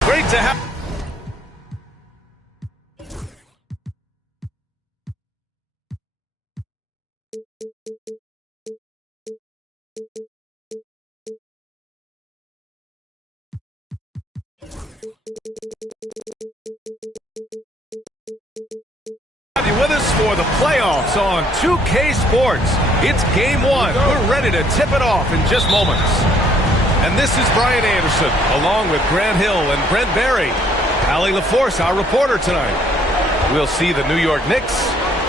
Great to have. With us for the playoffs on 2K Sports. It's game one. We're ready to tip it off in just moments. And this is Brian Anderson, along with Grant Hill and Brent Barry. Allie LaForce, our reporter tonight. We'll see the New York Knicks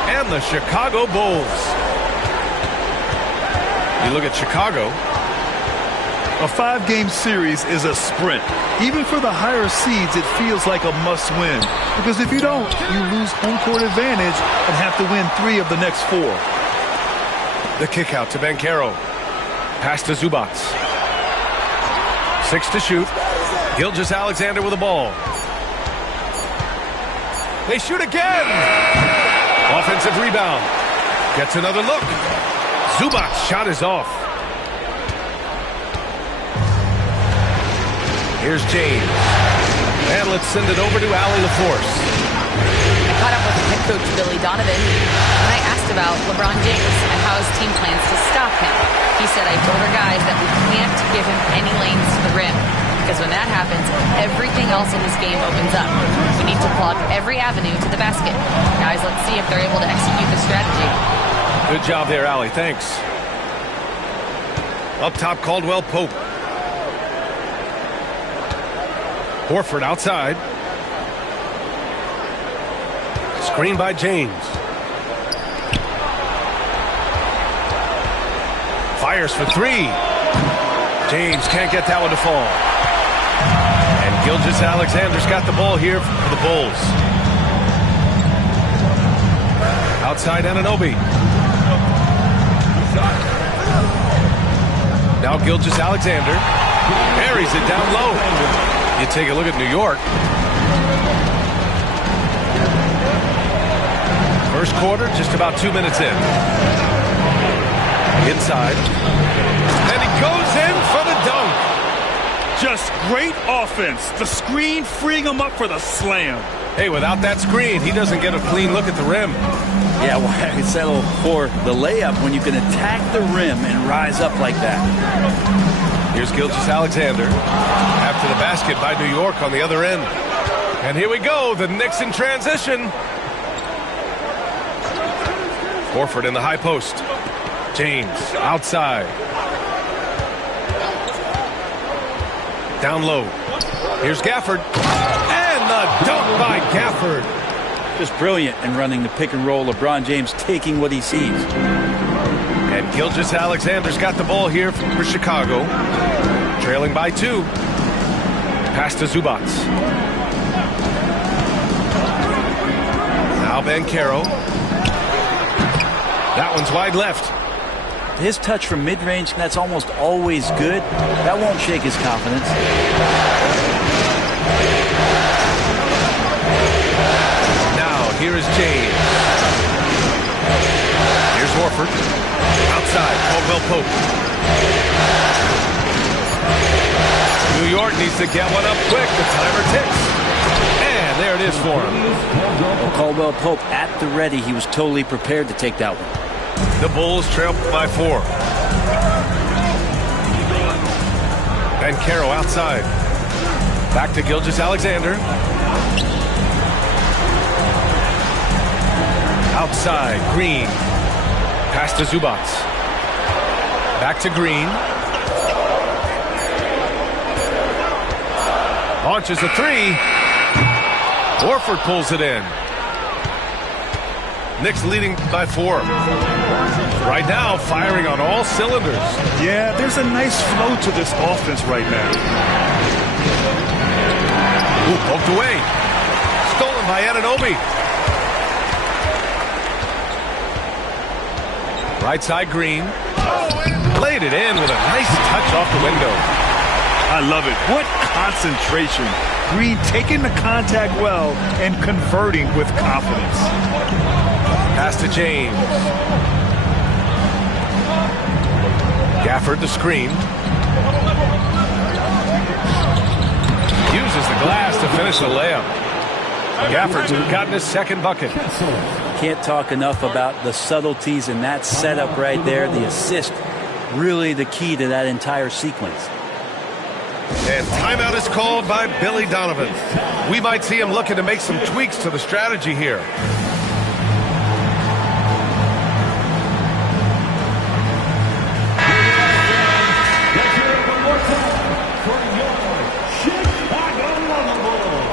and the Chicago Bulls. You look at Chicago. A 5-game series is a sprint. Even for the higher seeds, it feels like a must-win. Because if you don't, you lose home court advantage and have to win 3 of the next 4. The kick out to Banchero. Pass to Zubac. 6 to shoot. Gilgeous-Alexander with the ball. They shoot again. Offensive rebound. Gets another look. Zubac's shot is off. Here's James. And let's send it over to Allie LaForce. I caught up with head coach Billy Donovan, and I asked about LeBron James and how his team plans to stop him. He said, I told our guys that we can't give him any lanes to the rim, because when that happens, everything else in this game opens up. We need to plug every avenue to the basket. Guys, let's see if they're able to execute the strategy. Good job there, Allie. Thanks. Up top, Caldwell Pope. Horford outside. Screen by James. Fires for 3. James can't get that one to fall. And Gilgeous-Alexander's got the ball here for the Bulls. Outside Anunoby. Now Gilgeous-Alexander buries it down low. You take a look at New York. First quarter, just about 2 minutes in. Inside. And he goes in for the dunk. Just great offense. The screen freeing him up for the slam. Hey, without that screen, he doesn't get a clean look at the rim. Yeah, why settle for the layup when you can attack the rim and rise up like that? Here's Gilgeous-Alexander. After the basket by New York on the other end. And here we go, the Knicks in transition. Horford in the high post. James outside. Down low. Here's Gafford. And the dunk by Gafford. Just brilliant in running the pick and roll. LeBron James taking what he sees. And Gilgeous-Alexander's got the ball here for Chicago. Trailing by 2. Pass to Zubac. Now Banchero. That one's wide left. His touch from mid-range, that's almost always good. That won't shake his confidence. Now, here is James. Here's Horford. Outside, Caldwell Pope. New York needs to get one up quick. The timer ticks. And there it is for him. Well, Caldwell Pope at the ready. He was totally prepared to take that one. The Bulls trail by 4. And Caro outside. Back to Gilgeous-Alexander. Outside, Green. Pass to Zubac. Back to Green. Launches a 3. Horford pulls it in. Knicks leading by 4. Right now, firing on all cylinders. Yeah, there's a nice flow to this offense right now. Ooh, poked away. Stolen by Anunoby. Right side, Green. Laid it in with a nice touch off the window. I love it. What concentration. Green taking the contact well and converting with confidence. Pass to James. Gafford the screen. Uses the glass to finish the layup. Gafford's gotten his second bucket. Can't talk enough about the subtleties in that setup right there. The assist, really the key to that entire sequence. And timeout is called by Billy Donovan. We might see him looking to make some tweaks to the strategy here.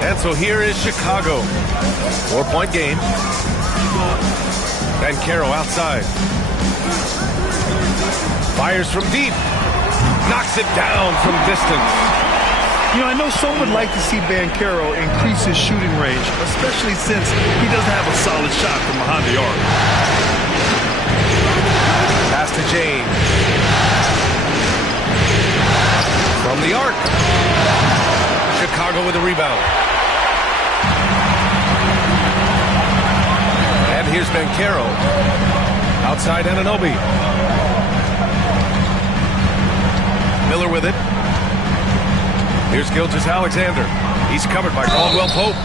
And so here is Chicago. 4-point game. And Caro outside. Fires from deep. Knocks it down from distance. You know, I know some would like to see Banchero increase his shooting range, especially since he doesn't have a solid shot from behind the arc. Pass to James. From the arc. Chicago with a rebound. And here's Banchero. Outside Anunoby. Miller with it. Here's Gilgeous-Alexander. He's covered by Caldwell Pope.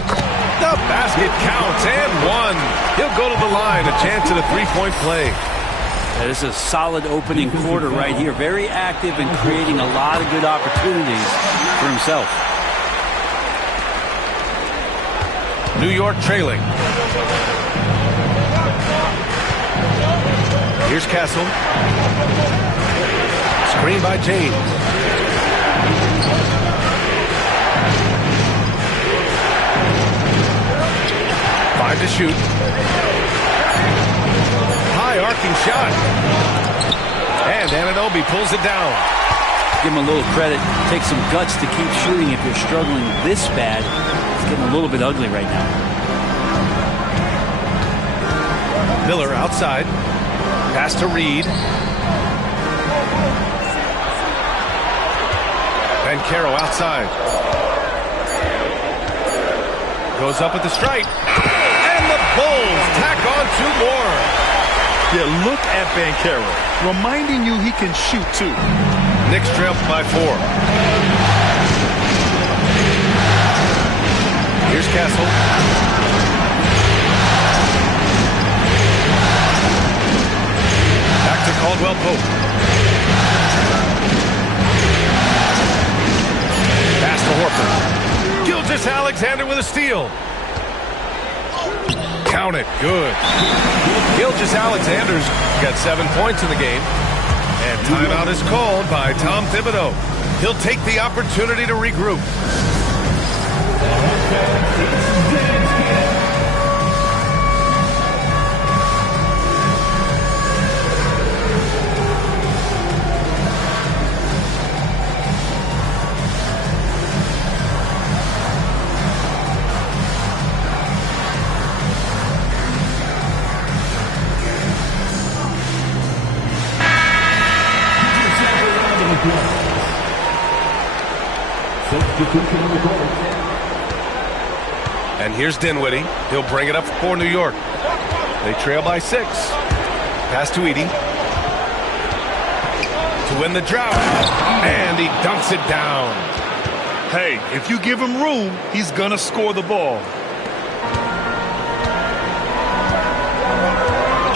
The basket counts and 1. He'll go to the line. A chance at a three-point play. This is a solid opening quarter right here. Very active and creating a lot of good opportunities for himself. New York trailing. Here's Castle. Screen by James. Five to shoot. High arcing shot. And Anunoby pulls it down. Give him a little credit. Take some guts to keep shooting if you're struggling this bad. It's getting a little bit ugly right now. Miller outside. Pass to Reed. And Caro outside. Goes up with the strike. And the Bulls tack on 2 more. Yeah, look at Banchero, reminding you he can shoot too. Knicks trail by 4. Here's Castle. Back to Caldwell Pope. Pass to Horford. Gilgeous-Alexander with a steal. Count it. Good. Gilgeous-Alexander's got 7 points in the game. And timeout is called by Tom Thibodeau. He'll take the opportunity to regroup. And here's Dinwiddie. He'll bring it up for New York. They trail by 6. Pass to Edey. To win the drought. And he dunks it down. Hey, if you give him room, he's gonna score the ball.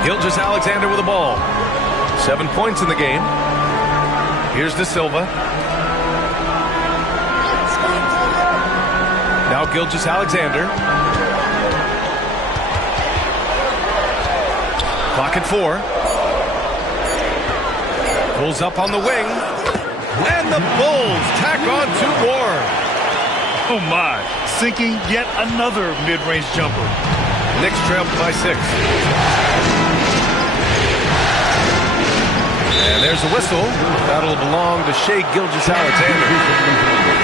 Gilgeous-Alexander with the ball. 7 points in the game. Here's De Silva. Now Gilgeous-Alexander. Clock at 4. Pulls up on the wing. And the Bulls tack on 2 more. Oh my, sinking yet another mid-range jumper. Knicks trail by 6. And there's a whistle. That'll belong to Shai Gilgeous-Alexander.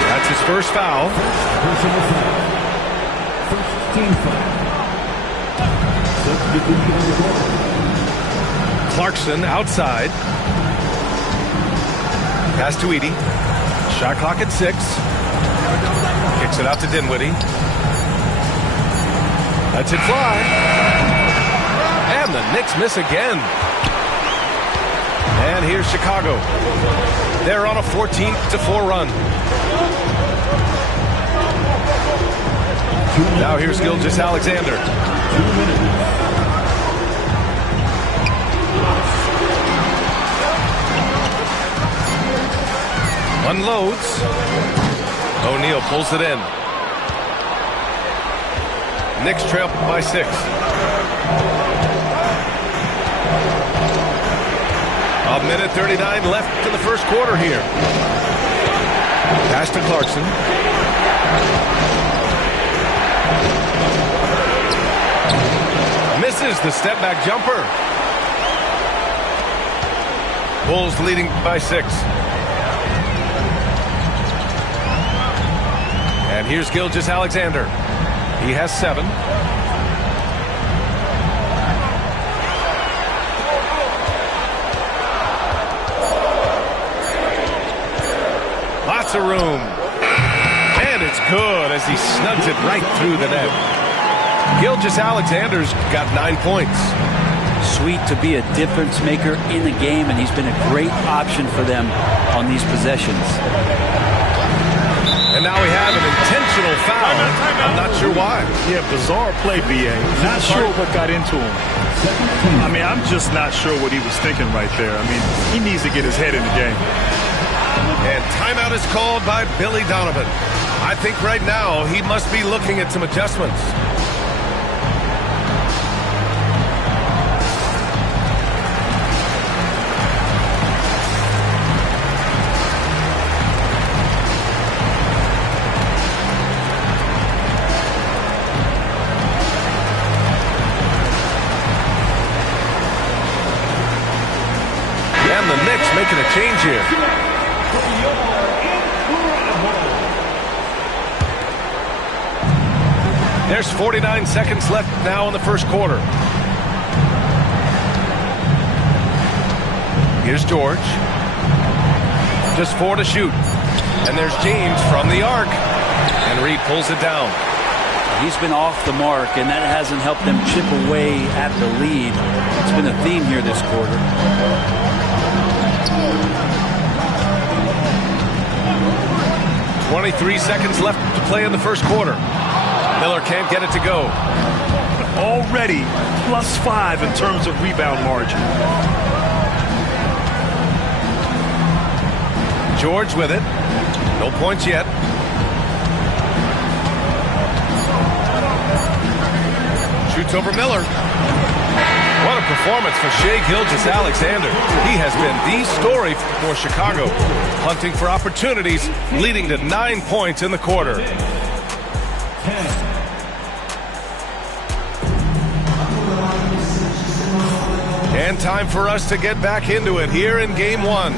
That's his first foul. Clarkson outside. Pass to Edey. Shot clock at 6. Kicks it out to Dinwiddie. Lets it fly. And the Knicks miss again. And here's Chicago. They're on a 14-4 run. Now here's Gilgeous-Alexander. Unloads. O'Neal pulls it in. Knicks trail by 6. A minute 39 left in the first quarter here. Pass to Clarkson. Misses the step back jumper. Bulls leading by 6. And here's Gilgeous-Alexander. He has 7. Lots of room. And it's good as he snugs it right through the net. Gilgeous-Alexander's got 9 points. Sweet to be a difference maker in the game, and he's been a great option for them on these possessions. And now we have an intentional foul. I'm not sure why. Yeah, bizarre play, BA. Not sure what got into him. I mean, I'm just not sure what he was thinking right there. I mean, he needs to get his head in the game. And timeout is called by Billy Donovan. I think right now he must be looking at some adjustments. And the Knicks making a change here. There's 49 seconds left now in the first quarter. Here's George. Just 4 to shoot. And there's James from the arc. And Reed pulls it down. He's been off the mark, and that hasn't helped them chip away at the lead. It's been a theme here this quarter. 23 seconds left to play in the first quarter. Miller can't get it to go. Already +5 in terms of rebound margin. George with it. No points yet. Shoots over Miller. What a performance for Shai Gilgeous-Alexander. He has been the story for Chicago. Hunting for opportunities, leading to 9 points in the quarter. And time for us to get back into it here in Game 1.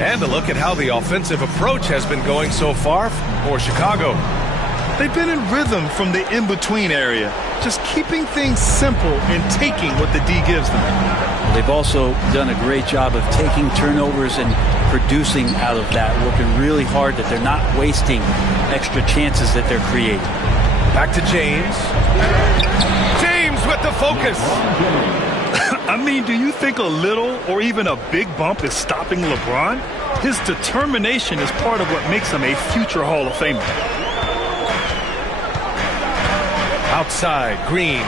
And to look at how the offensive approach has been going so far for Chicago. They've been in rhythm from the in-between area, just keeping things simple and taking what the D gives them. They've also done a great job of taking turnovers and producing out of that, working really hard that they're not wasting extra chances that they're creating. Back to James. James with the focus. I mean, do you think a little or even a big bump is stopping LeBron? His determination is part of what makes him a future Hall of Famer. Outside, Green.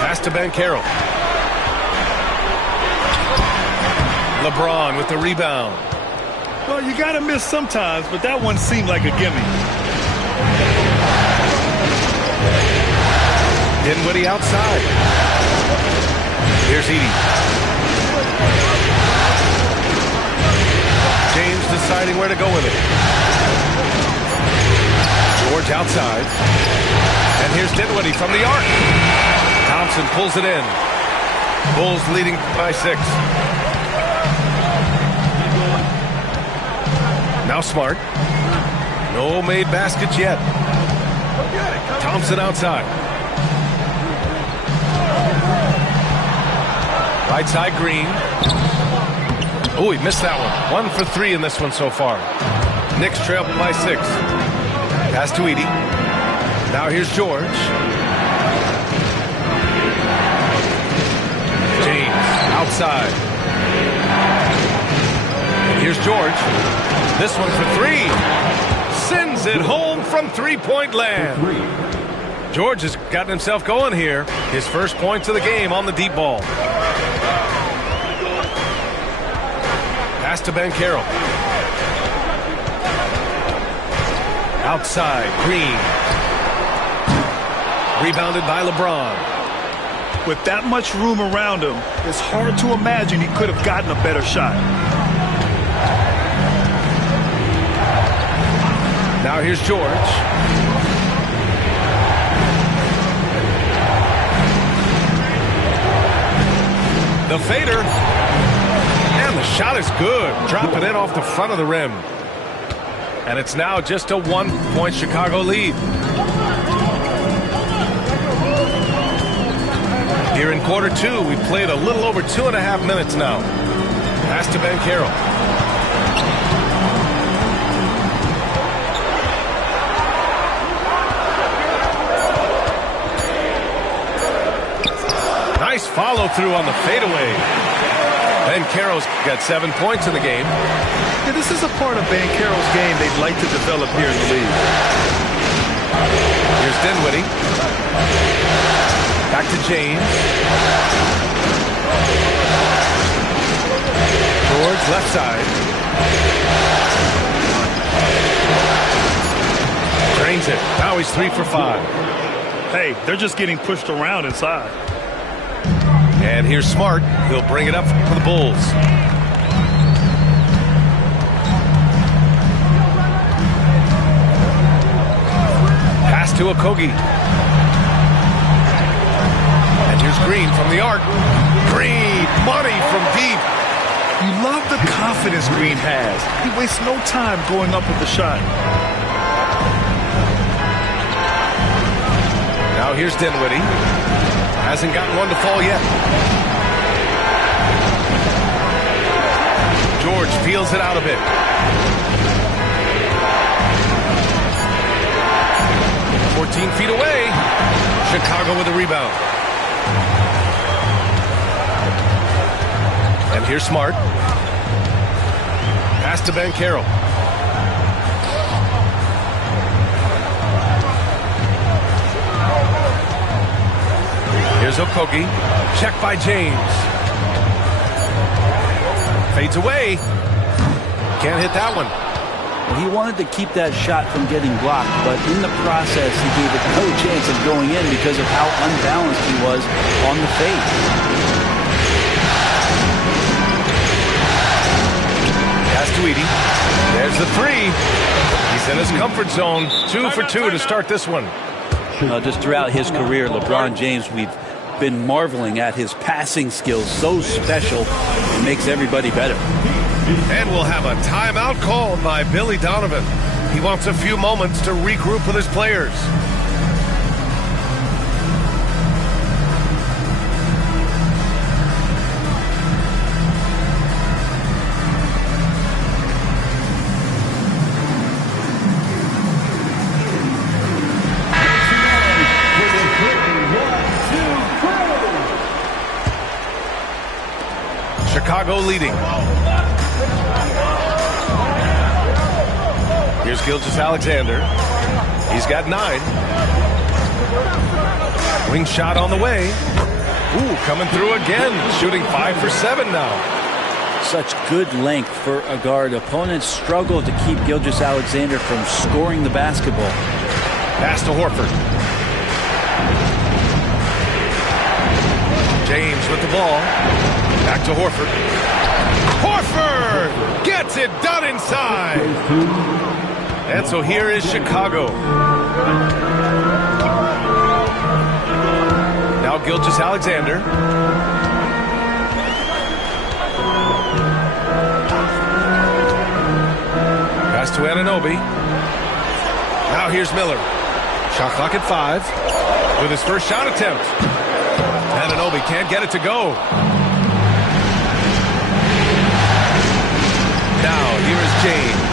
Pass to Banchero. LeBron with the rebound. Well, you got to miss sometimes, but that one seemed like a gimme. Dinwiddie outside. Here's Edey. James deciding where to go with it. George outside. And here's Dinwiddie from the arc. Thompson pulls it in. Bulls leading by 6. Now Smart. No made baskets yet. Thompson outside. Right side, Green. Oh, he missed that one. 1 for 3 in this one so far. Knicks trail by 6. Pass to Edey. Now here's George. James outside. And here's George. This one for 3. Sends it home from three-point land. George has gotten himself going here. His first points of the game on the deep ball. Pass to Banchero. Outside, Green. Rebounded by LeBron. With that much room around him, it's hard to imagine he could have gotten a better shot. Now here's George. The fader. And the shot is good. Dropping it off the front of the rim. And it's now just a 1-point Chicago lead. Here in quarter 2, we played a little over 2.5 minutes now. Pass to Banchero. Nice follow through on the fadeaway. Banchero's got 7 points in the game. Yeah, this is a part of Banchero's game they'd like to develop here in the league. Here's Dinwiddie. Back to James. George left side. Drains it. Now he's 3 for 5. Hey, they're just getting pushed around inside. And here's Smart. He'll bring it up for the Bulls. Pass to Okogie. And here's Green from the arc. Green, money from deep. You love the confidence Green has. He wastes no time going up with the shot. Now here's Dinwiddie. Hasn't gotten one to fall yet. George feels it out a bit. 14 feet away. Chicago with a rebound. And here's Smart. Pass to Banchero. Here's Okogie. Check by James. Fades away. Can't hit that one. Well, he wanted to keep that shot from getting blocked, but in the process, he gave it no chance of going in because of how unbalanced he was on the fade. Pass to Edey. There's the 3. He's in his comfort zone. 2 for 2 to start this one. Just throughout his career, LeBron James, we've been marveling at his passing skills. So special. It makes everybody better. And we'll have a timeout called by Billy Donovan. He wants a few moments to regroup with his players. Chicago leading. Here's Gilgeous-Alexander. He's got 9. Wing shot on the way. Ooh, coming through again. Shooting 5 for 7 now. Such good length for a guard. Opponents struggle to keep Gilgeous-Alexander from scoring the basketball. Pass to Horford. James with the ball. Back to Horford. Horford gets it done inside. And so here is Chicago. Now Gilgeous-Alexander. Pass to Anunoby. Now here's Miller. Shot clock at 5 with his first shot attempt. Anunoby can't get it to go. Now here is James.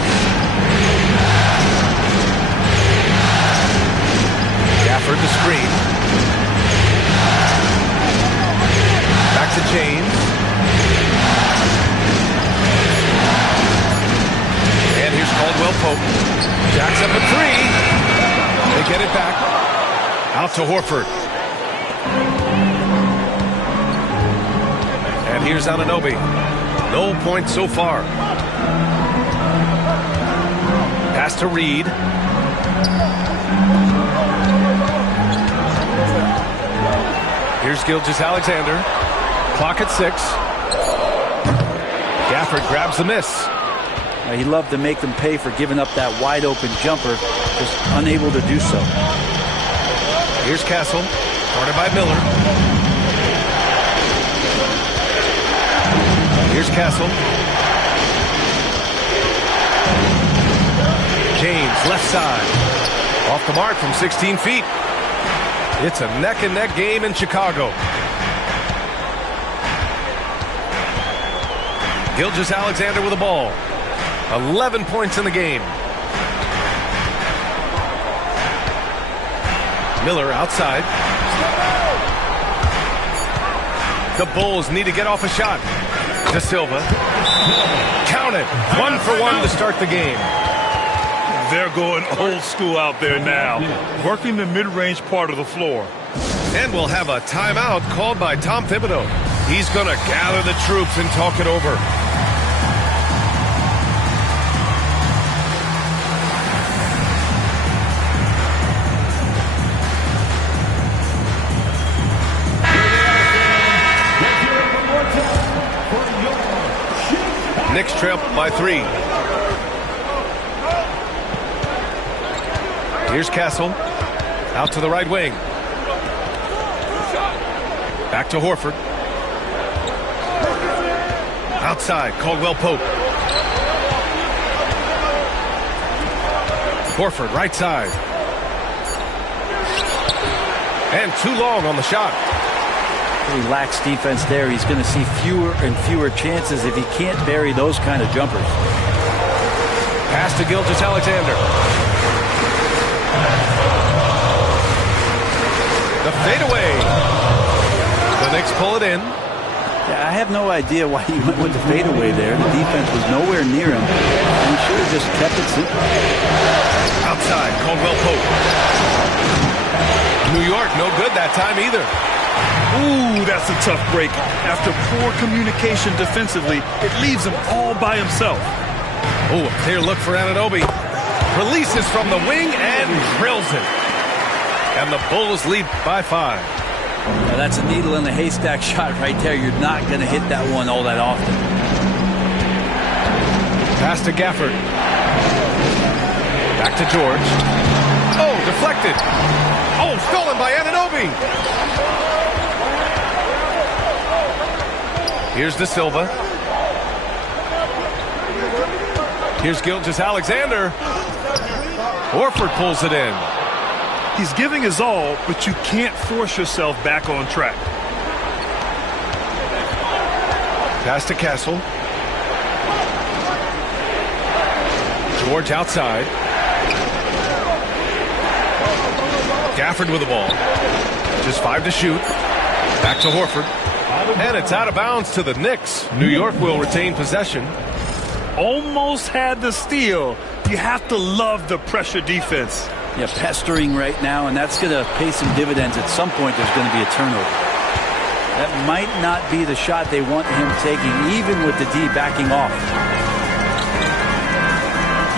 Gafford the screen. Back to James. And here's Caldwell Pope. Jacks up a 3. They get it back. Out to Horford. And here's Anunoby. No points so far. Pass to Reed. Here's Gilgeous-Alexander. Clock at 6. Gafford grabs the miss. He loved to make them pay for giving up that wide open jumper, just unable to do so. Here's Castle, guarded by Miller. Here's Castle. James, left side. Off the mark from 16 feet. It's a neck-and-neck game in Chicago. Gilgeous-Alexander with the ball. 11 points in the game. Miller outside. The Bulls need to get off a shot. De Silva. Count it. 1 for 1 to start the game. They're going old school out there now, working the mid-range part of the floor. And we'll have a timeout called by Tom Thibodeau. He's going to gather the troops and talk it over. Knicks trail by 3. Here's Castle. Out to the right wing. Back to Horford. Outside, Caldwell Pope. Horford, right side. And too long on the shot. Really lax defense there. He's going to see fewer and fewer chances if he can't bury those kind of jumpers. Pass to Gilgeous-Alexander. The fadeaway. The Knicks pull it in. Yeah, I have no idea why he went with the fadeaway there. The defense was nowhere near him. And he should have just kept it simple. Outside, Caldwell Pope. New York, no good that time either. Ooh, that's a tough break. After poor communication defensively, it leaves him all by himself. Oh, a clear look for Anunoby. Releases from the wing and drills it. And the Bulls lead by 5. Now that's a needle in the haystack shot right there. You're not going to hit that one all that often. Pass to Gafford. Back to George. Oh, deflected. Oh, stolen by Anunoby. Here's De Silva. Here's Gilgeous-Alexander. Horford pulls it in. He's giving his all, but you can't force yourself back on track. Pass to Castle. George outside. Gafford with the ball. Just 5 to shoot. Back to Horford. And it's out of bounds to the Knicks. New York will retain possession. Almost had the steal. You have to love the pressure defense. Yeah, pestering right now, and that's going to pay some dividends. At some point, there's going to be a turnover. That might not be the shot they want him taking, even with the D backing off.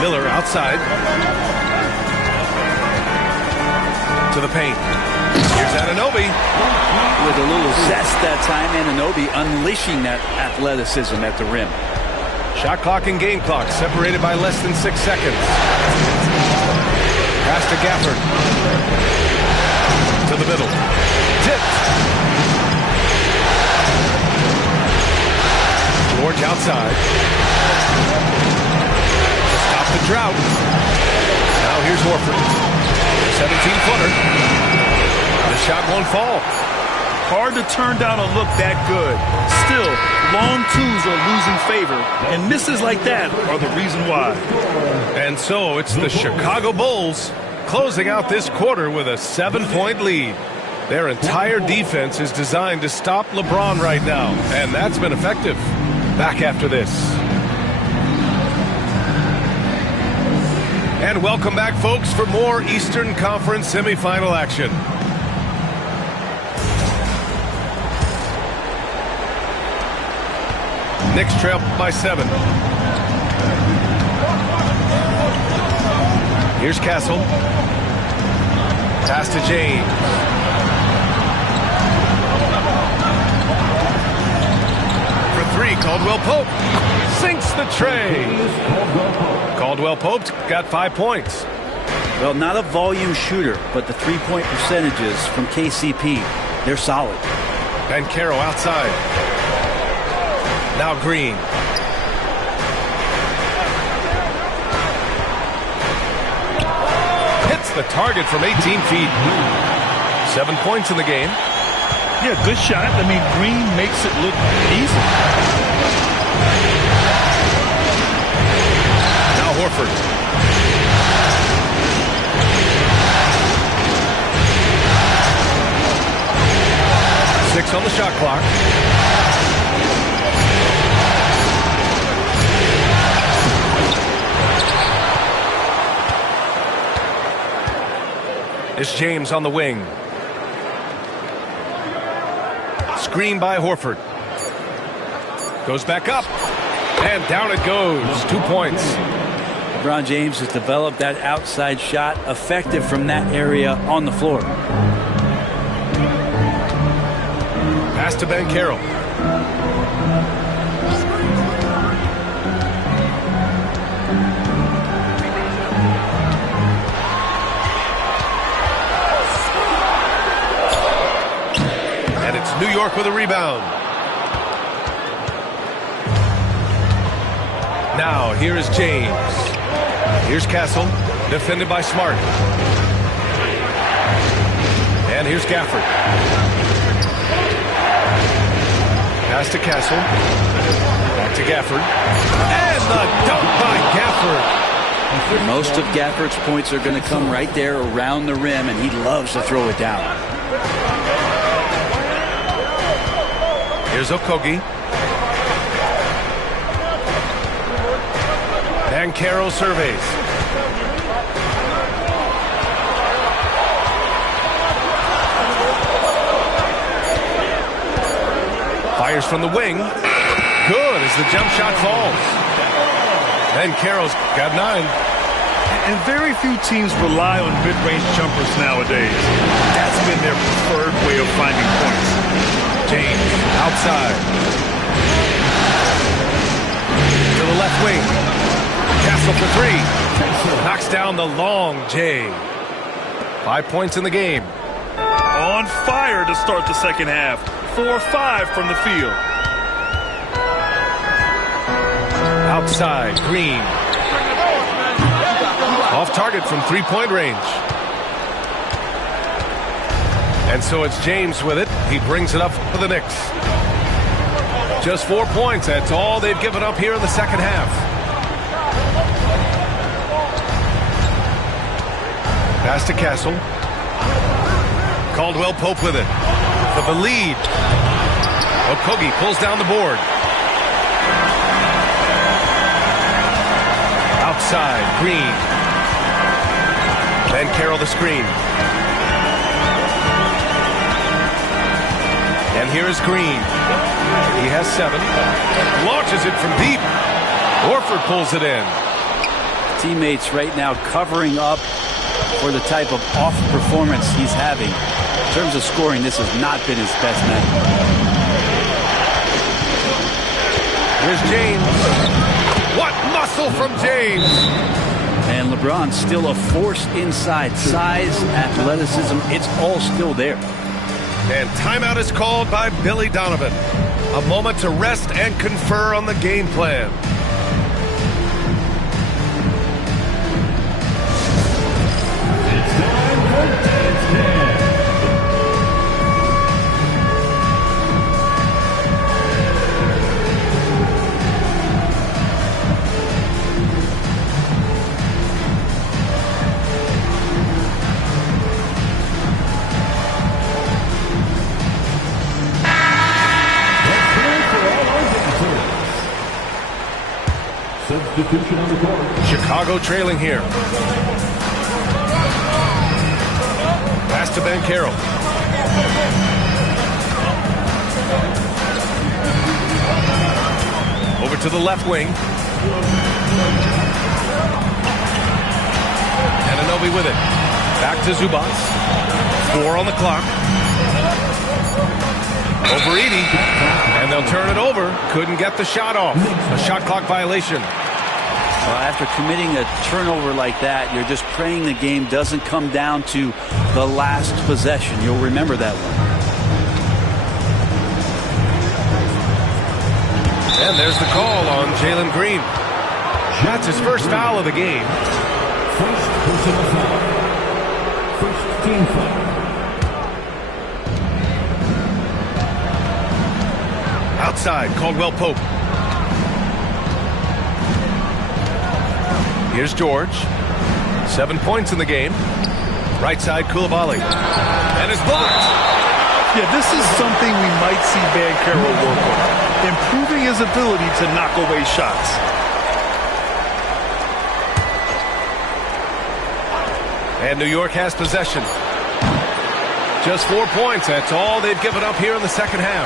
Miller outside. To the paint. Here's Anunoby. With a little zest that time, Anunoby unleashing that athleticism at the rim. Shot clock and game clock separated by less than 6 seconds. Pass to Gafford. To the middle. Tipped. George outside. To stop the drought. Now here's Horford. 17-footer. The shot won't fall. Hard to turn down a look that good. Still, long twos are losing favor, and misses like that are the reason why. And so it's the Chicago Bulls closing out this quarter with a 7-point lead. Their entire defense is designed to stop LeBron right now, and that's been effective. Back after this. And welcome back, folks, for more Eastern Conference semifinal action. Knicks trail by 7. Here's Castle. Pass to James. For 3, Caldwell Pope sinks the tray. Caldwell Pope's got 5 points. Well, not a volume shooter, but the three-point percentages from KCP, they're solid. And Carroll outside. Now Green. Hits the target from 18 feet. 7 points in the game. Yeah, good shot. I mean, Green makes it look easy. Now Horford. 6 on the shot clock. It's James on the wing. Screen by Horford. Goes back up. And down it goes. 2 points. LeBron James has developed that outside shot effective from that area on the floor. Pass to Ben Carroll. New York with a rebound. Now, here is James. Here's Castle, defended by Smart. And here's Gafford. Pass to Castle. Back to Gafford. And the dunk by Gafford. Most of Gafford's points are going to come right there around the rim, and he loves to throw it down. Here's Okogie. And Carroll surveys. Fires from the wing. Good as the jump shot falls. And Carroll's got 9. And very few teams rely on mid-range jumpers nowadays. That's been their preferred way of finding points. James outside. To the left wing. Castle for 3. Knocks down the long J. 5 points in the game. On fire to start the second half. 4-5 from the field. Outside, Green. Off target from 3-point range. And so it's James with it. He brings it up for the Knicks. Just 4 points. That's all they've given up here in the second half. Pass to Castle. Caldwell Pope with it. For the lead. Okogie pulls down the board. Outside, Green. Then Carroll the screen. And here is Green. He has 7. Launches it from deep. Horford pulls it in. Teammates right now covering up for the type of off performance he's having. In terms of scoring, this has not been his best night. Here's James. What muscle from James! And LeBron still a force inside. Size, athleticism, it's all still there. And timeout is called by Billy Donovan. A moment to rest and confer on the game plan. Substitution on the court. Chicago trailing here. Pass to Ben Carroll. Over to the left wing. Anunoby with it. Back to Zubac. 4 on the clock. Over Edey, and they'll turn it over. Couldn't get the shot off. A shot clock violation. Well, after committing a turnover like that, you're just praying the game doesn't come down to the last possession. You'll remember that one. And there's the call on Jalen Green. That's his first foul of the game. First personal foul. First team foul. Outside, Caldwell Pope. Here's George. 7 points in the game. Right side, Koulibaly. And it's blocked. Yeah, this is something we might see Van Carroll work on. Improving his ability to knock away shots. And New York has possession. Just 4 points. That's all they've given up here in the second half.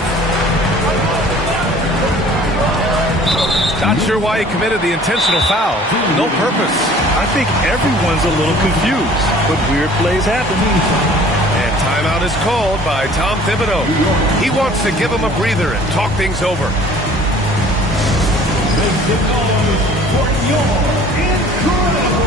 Not sure why he committed the intentional foul. No purpose. I think everyone's a little confused, but weird plays happen. And timeout is called by Tom Thibodeau. He wants to give him a breather and talk things over. Incredible.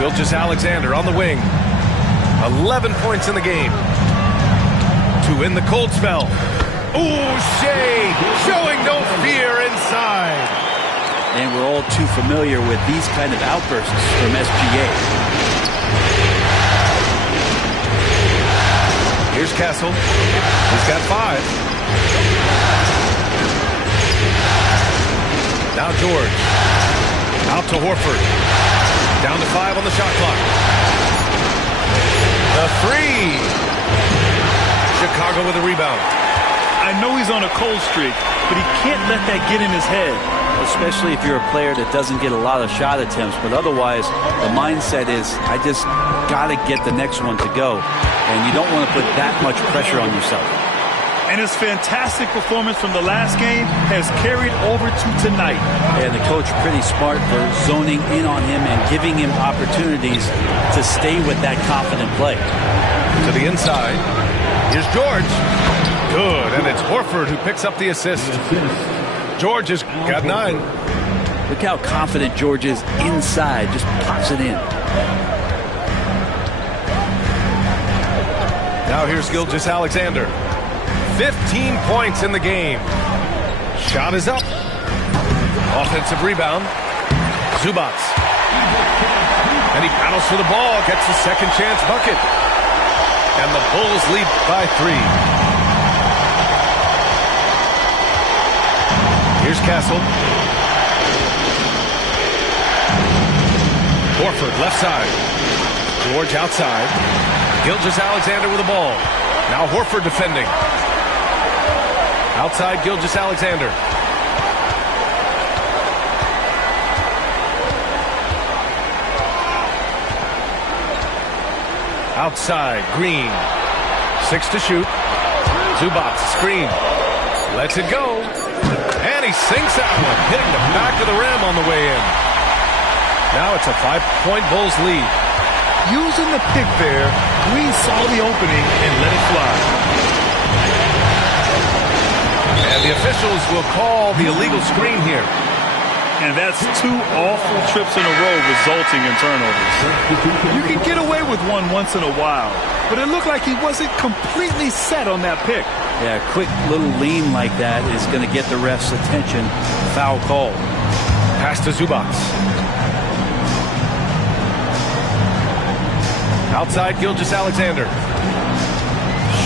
Gilgeous-Alexander on the wing. 11 points in the game. To win the cold spell. Ooh, Shea showing no fear inside. And we're all too familiar with these kind of outbursts from SGA. Here's Kessel. He's got 5. Now George. Out to Horford. Down to 5 on the shot clock. The 3. Chicago with a rebound. I know he's on a cold streak, but he can't let that get in his head. Especially if you're a player that doesn't get a lot of shot attempts. But otherwise, the mindset is, I just got to get the next one to go. And you don't want to put that much pressure on yourself. And his fantastic performance from the last game has carried over to tonight. And the coach pretty smart for zoning in on him and giving him opportunities to stay with that confident play. To the inside. Here's George. Good, and it's Horford who picks up the assist. George has got 9. Look how confident George is inside. Just pops it in. Now here's Gilgeous-Alexander. 15 points in the game. Shot is up. Offensive rebound. Zubac. And he paddles for the ball, gets the second chance bucket. And the Bulls lead by 3. Here's Castle. Horford left side. George outside. Gilgeous-Alexander with the ball. Now Horford defending. Outside Gilgeous-Alexander. Outside, Green. 6 to shoot. Zubac, screen. Lets it go. And he sinks that one, hitting the back of the rim on the way in. Now it's a 5-point Bulls lead. Using the pick there, Green saw the opening and let it fly. And the officials will call the illegal screen here. And that's 2 awful trips in a row resulting in turnovers. You can get away with one once in a while, but it looked like he wasn't completely set on that pick. Yeah, a quick little lean like that is going to get the ref's attention. Foul call. Pass to Zubac. Outside Gilgeous-Alexander.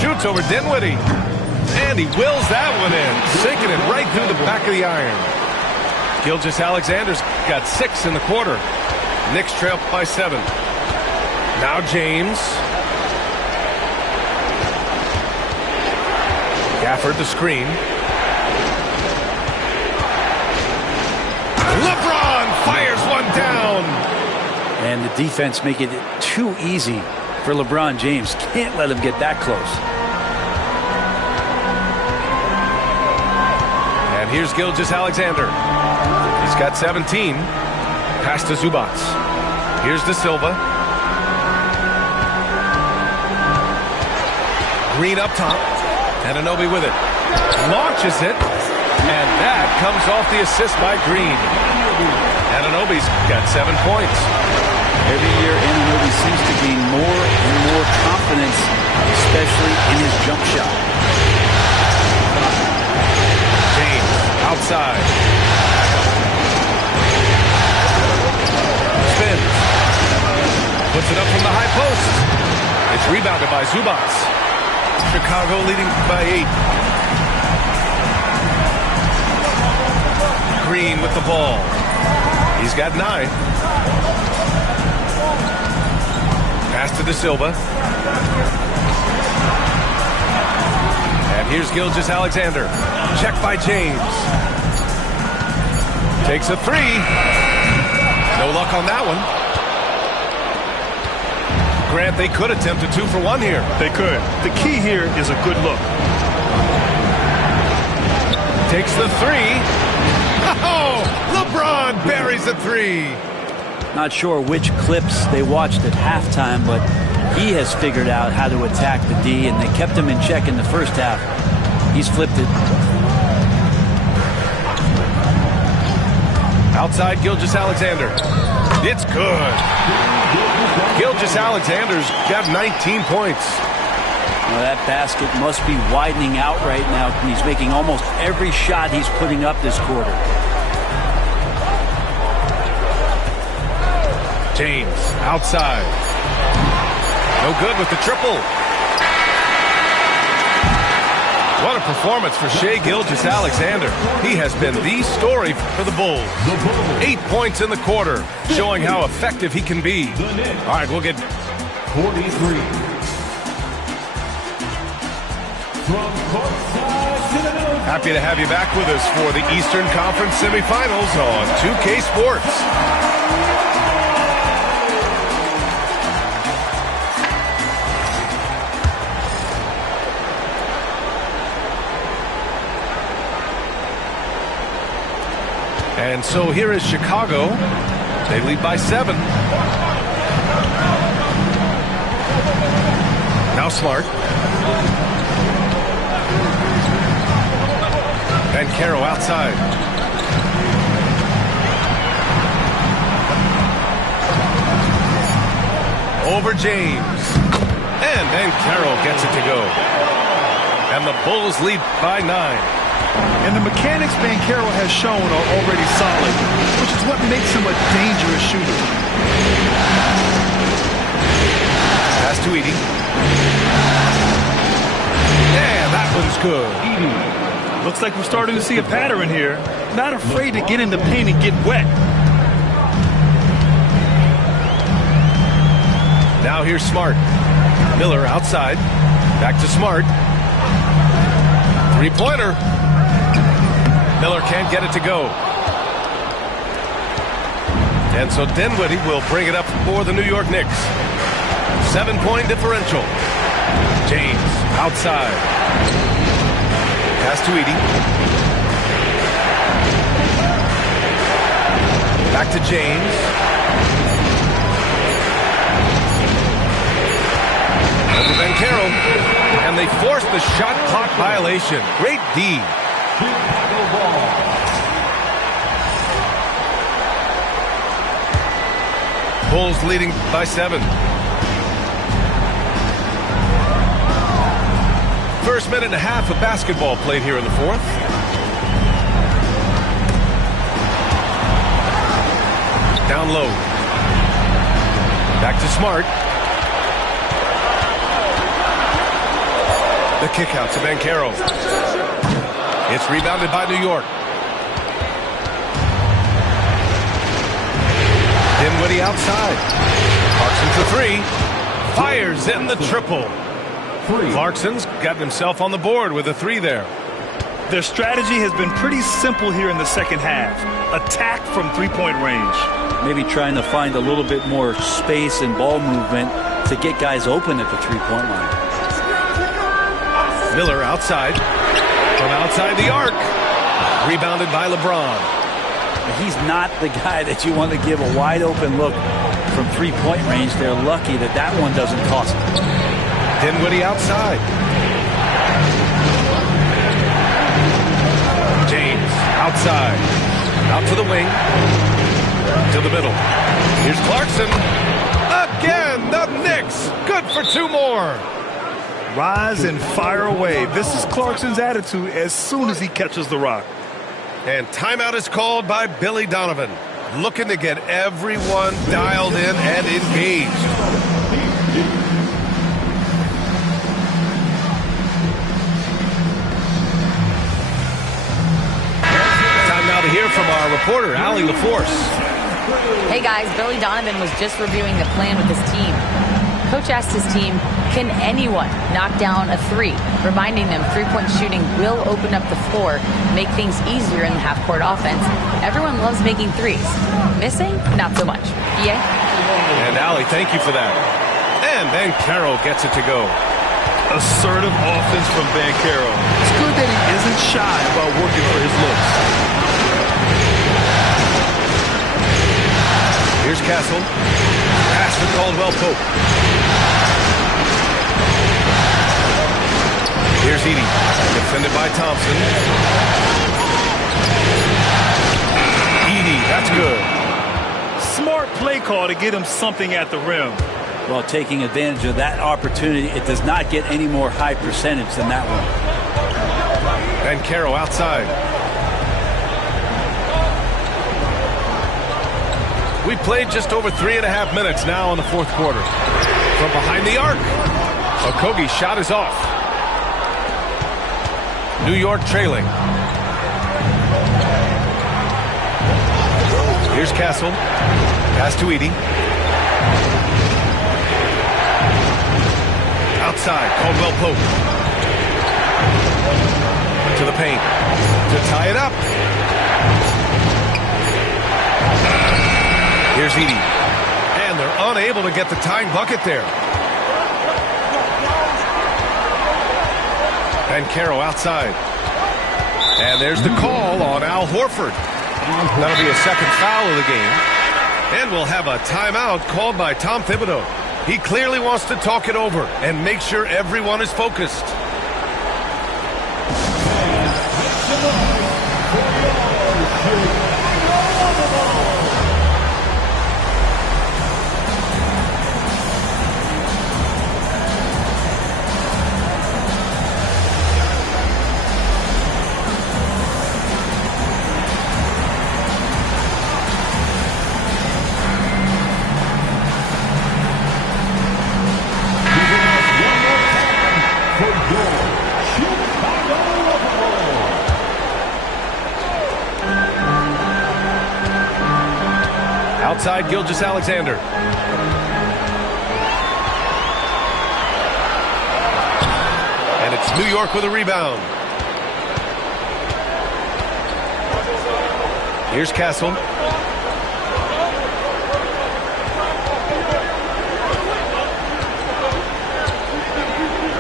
Shoots over Dinwiddie. And he wills that one in, sinking it right through the back of the iron. Gilgeous-Alexander's got 6 in the quarter. Knicks trail by 7. Now James. Gafford the screen. LeBron fires one down. And the defense make it too easy for LeBron James. Can't let him get that close. And here's Gilgeous-Alexander. He's got 17. Pass to Zubac. Here's De Silva. Green up top. Anunoby with it. Launches it. And that comes off the assist by Green. Anunoby's got 7 points. Every year, Anunoby seems to gain more and more confidence, especially in his jump shot. James outside. Spins. Puts it up from the high post. It's rebounded by Zubac. Chicago leading by 8. Green with the ball. He's got 9. Pass to De Silva. And here's Gilgeous-Alexander. Check by James. Takes a 3. No luck on that one. Grant, they could attempt a 2 for 1 here. They could. The key here is a good look. Takes the 3. Oh, LeBron buries a 3. Not sure which clips they watched at halftime, but he has figured out how to attack the D, and they kept him in check in the first half. He's flipped it. Outside Gilgeous-Alexander. It's good. Gilgeous-Alexander's got 19 points. Well, that basket must be widening out right now. He's making almost every shot he's putting up this quarter. James outside. No good with the triple. What a performance for Shai Gilgeous-Alexander. He has been the story for the Bulls. 8 points in the quarter, showing how effective he can be. All right, we'll get 43. happy to have you back with us for the Eastern Conference semifinals on 2K Sports. And so here is Chicago. They lead by 7. Now Smart. And Caro outside. Over James. And Caro gets it to go. And the Bulls lead by 9. And the mechanics Banchero has shown are already solid, which is what makes him a dangerous shooter. Pass to Edie. Yeah, that one's good. Looks like we're starting to see a pattern here. Not afraid to get in the paint and get wet. Now here's Smart. Miller outside. Back to Smart. Three-pointer. Miller can't get it to go. And so Dinwiddie will bring it up for the New York Knicks. 7-point differential. James outside. Pass to Edie. Back to James. Over Banchero. And they force the shot clock violation. Great D. Bulls leading by 7. First minute and a half of basketball played here in the fourth. Down low. Back to Smart. The kick out to Banchero. It's rebounded by New York. Dinwiddie outside. Clarkson for 3. Fires in the triple. Clarkson's gotten himself on the board with a 3 there. Their strategy has been pretty simple here in the second half. Attack from three-point range. Maybe trying to find a little bit more space and ball movement to get guys open at the three-point line. Miller outside. From outside the arc. Rebounded by LeBron. He's not the guy that you want to give a wide-open look from three-point range. They're lucky that that one doesn't cost them. Dinwiddie outside. James outside. Out to the wing. To the middle. Here's Clarkson. Again, the Knicks. Good for 2 more. Rise and fire away. This is Clarkson's attitude as soon as he catches the rock. And timeout is called by Billy Donovan. Looking to get everyone dialed in and engaged. Time now to hear from our reporter, Allie LaForce. Hey guys, Billy Donovan was just reviewing the plan with his team. Coach asked his team, can anyone knock down a 3? Reminding them three-point shooting will open up the floor, make things easier in the half-court offense. Everyone loves making threes. Missing? Not so much. Yeah? And Allie, thank you for that. And Banchero gets it to go. Assertive offense from Banchero. It's good that he isn't shy about working for his looks. Here's Castle. Pass to Caldwell-Pope. Here's Edie. Defended by Thompson. Edie, that's good. Smart play call to get him something at the rim. Well, taking advantage of that opportunity, it does not get any more high percentage than that one. Banchero outside. We played just over 3.5 minutes now in the fourth quarter. From behind the arc, Okogie's shot is off. New York trailing. Here's Castle. Pass to Edie. Outside, Caldwell-Pope. To the paint. To tie it up. Here's Edie. And they're unable to get the tying bucket there. Banchero outside. And there's the call on Al Horford. That'll be a second foul of the game. And we'll have a timeout called by Tom Thibodeau. He clearly wants to talk it over and make sure everyone is focused. Outside, Gilgeous-Alexander. And it's New York with a rebound. Here's Castle.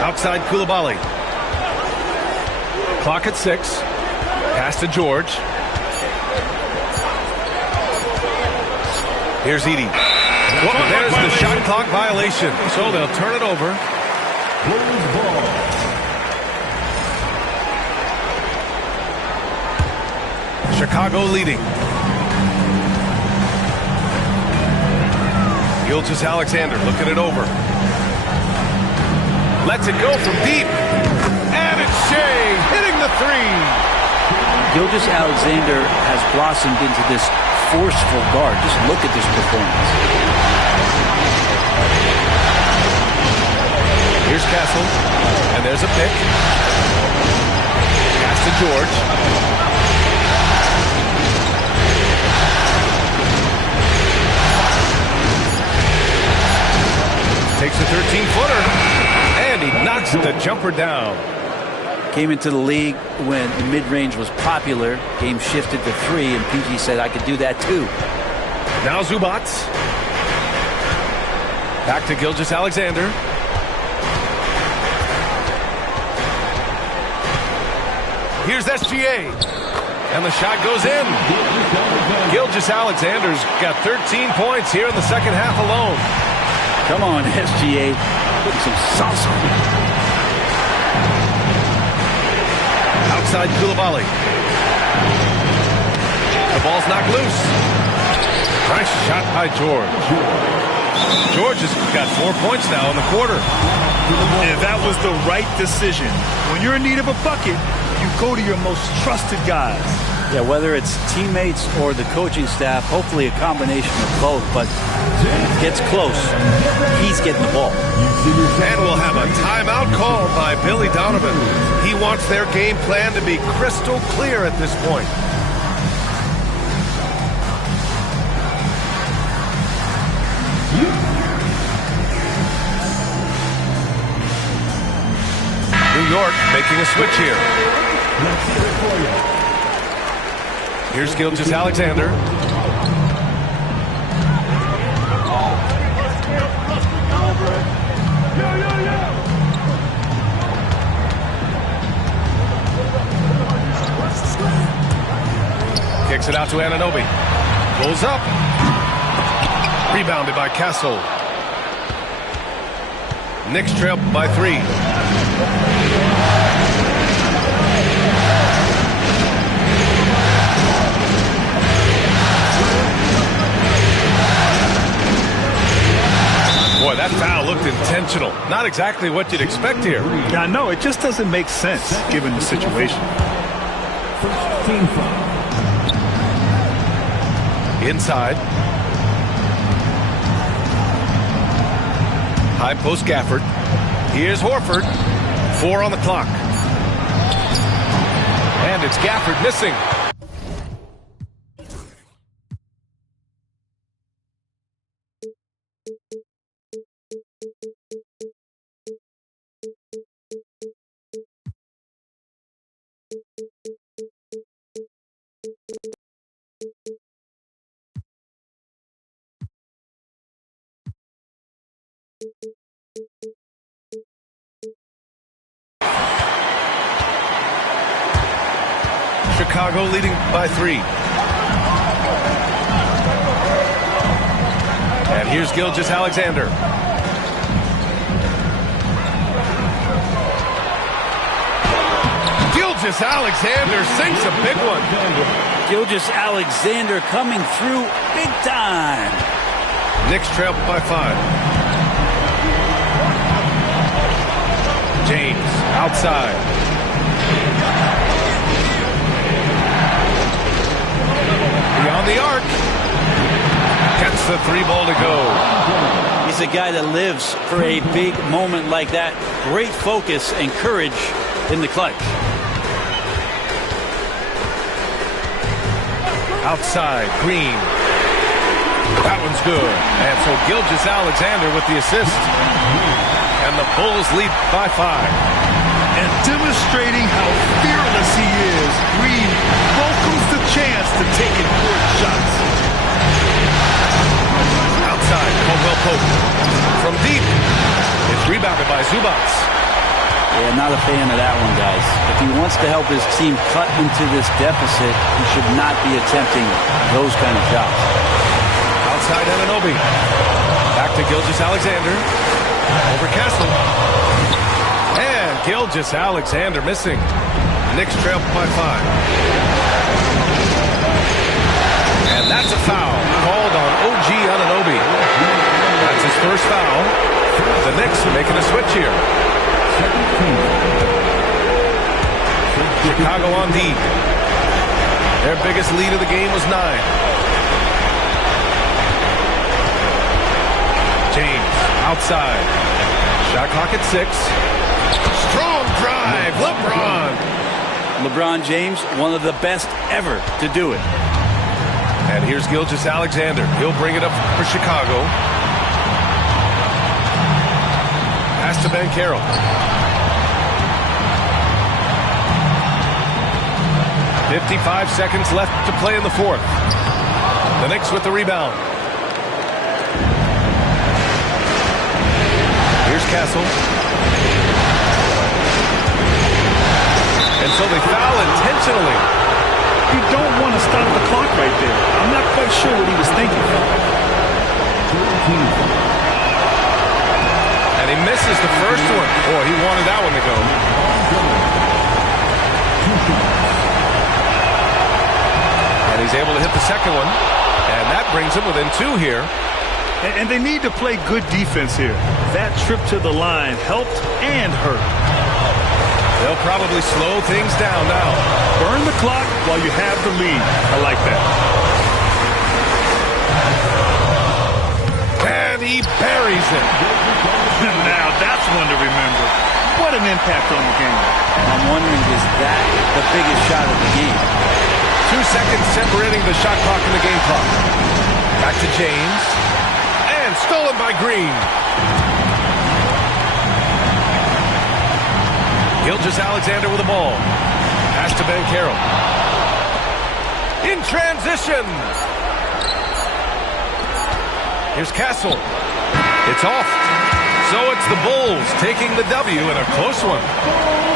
Outside, Koulibaly. Clock at 6. Pass to George. Here's Edey. Well, there's the shot clock violation. So they'll turn it over. Chicago leading. Gilgeous-Alexander looking it over. Lets it go from deep. And it's Shea hitting the three. Gilgeous-Alexander has blossomed into this forceful guard. Just look at this performance. Here's Castle. And there's a pick. Pass to George. Takes a 13-footer, and he knocks the jumper down. Came into the league when the mid-range was popular. Game shifted to 3, and PG said, I could do that too. Now Zubac. Back to Gilgeous-Alexander. Here's SGA. And the shot goes in. Gilgeous-Alexander's got 13 points here in the second half alone. Come on, SGA. Putting some sauce on it. Outside Koulibaly. The ball's knocked loose. Nice shot by George. George has got 4 points now in the quarter. And that was the right decision. When you're in need of a bucket, you go to your most trusted guys. Yeah, whether it's teammates or the coaching staff, hopefully a combination of both, but gets close. He's getting the ball. And we'll have a timeout called by Billy Donovan. He wants their game plan to be crystal clear at this point. New York making a switch here. Here's Gilgeous-Alexander. Kicks it out to Anunoby. Goes up. Rebounded by Castle. Knicks trail by 3. Boy, that foul looked intentional. Not exactly what you'd expect here. Yeah, no, it just doesn't make sense given the situation. Team foul. Inside. High post Gafford. Here's Horford. 4 on the clock. And it's Gafford missing. Chicago leading by 3. And here's Gilgeous-Alexander. Gilgeous-Alexander sinks a big one. Gilgeous-Alexander coming through big time. Knicks trail by 5. James outside. Beyond the arc. Gets the 3 ball to go. He's a guy that lives for a big moment like that. Great focus and courage in the clutch. Outside, Green. That one's good. And so Gilgeous-Alexander with the assist. And the Bulls lead by 5. And demonstrating how fearless he is, Green welcomes the chance to take important shots. Outside, Caldwell Pope. From deep, it's rebounded by Zubac. Yeah, not a fan of that one, guys. If he wants to help his team cut into this deficit, he should not be attempting those kind of shots. Outside Anunoby. Back to Gilgeous-Alexander. Over Castle. And Gilgeous-Alexander missing. Knicks trail by 5. And that's a foul called on OG Anunoby. That's his first foul. The Knicks making a switch here. Chicago on D. Their biggest lead of the game was 9. James outside. Shot clock at 6. Strong drive. LeBron James, one of the best ever to do it. And here's Gilgeous-Alexander. He'll bring it up for Chicago. Pass to Banchero. 55 seconds left to play in the 4th. The Knicks with the rebound. Here's Castle. And so they foul intentionally. You don't want to stop the clock right there. I'm not quite sure what he was thinking. And he misses the first one. Boy, he wanted that one to go. And he's able to hit the second one. And that brings him within 2 here. And they need to play good defense here. That trip to the line helped and hurt. They'll probably slow things down now. Burn the clock while you have the lead. I like that. And he buries it. Now that's one to remember. What an impact on the game. I'm wondering, is that the biggest shot of the game? 2 seconds separating the shot clock and the game clock. Back to James. And stolen by Green. Gilgeous-Alexander with the ball. Pass to Banchero. In transition. Here's Castle. It's off. So it's the Bulls taking the W in a close one.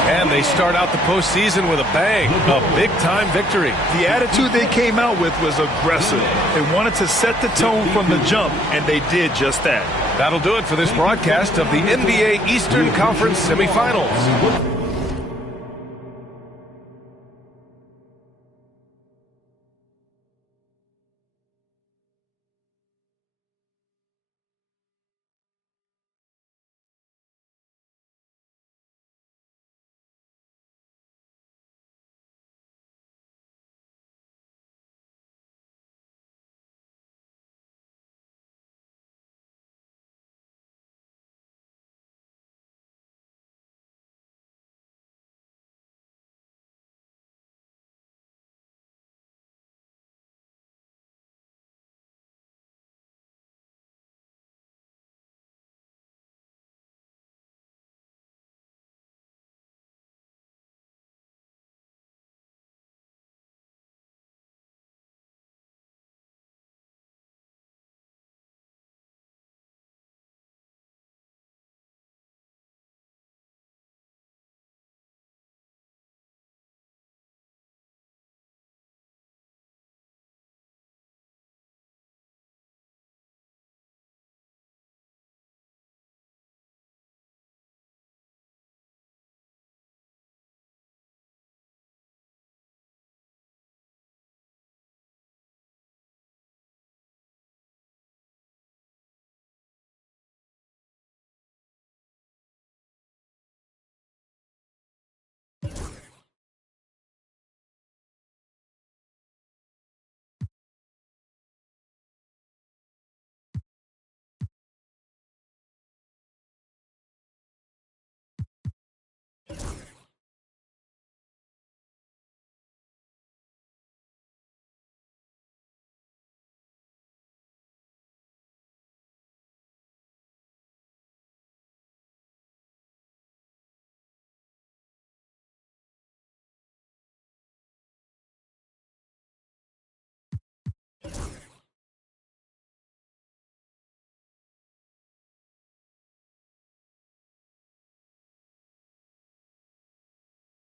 And they start out the postseason with a bang. A big-time victory. The attitude they came out with was aggressive. They wanted to set the tone from the jump, and they did just that. That'll do it for this broadcast of the NBA Eastern Conference semifinals.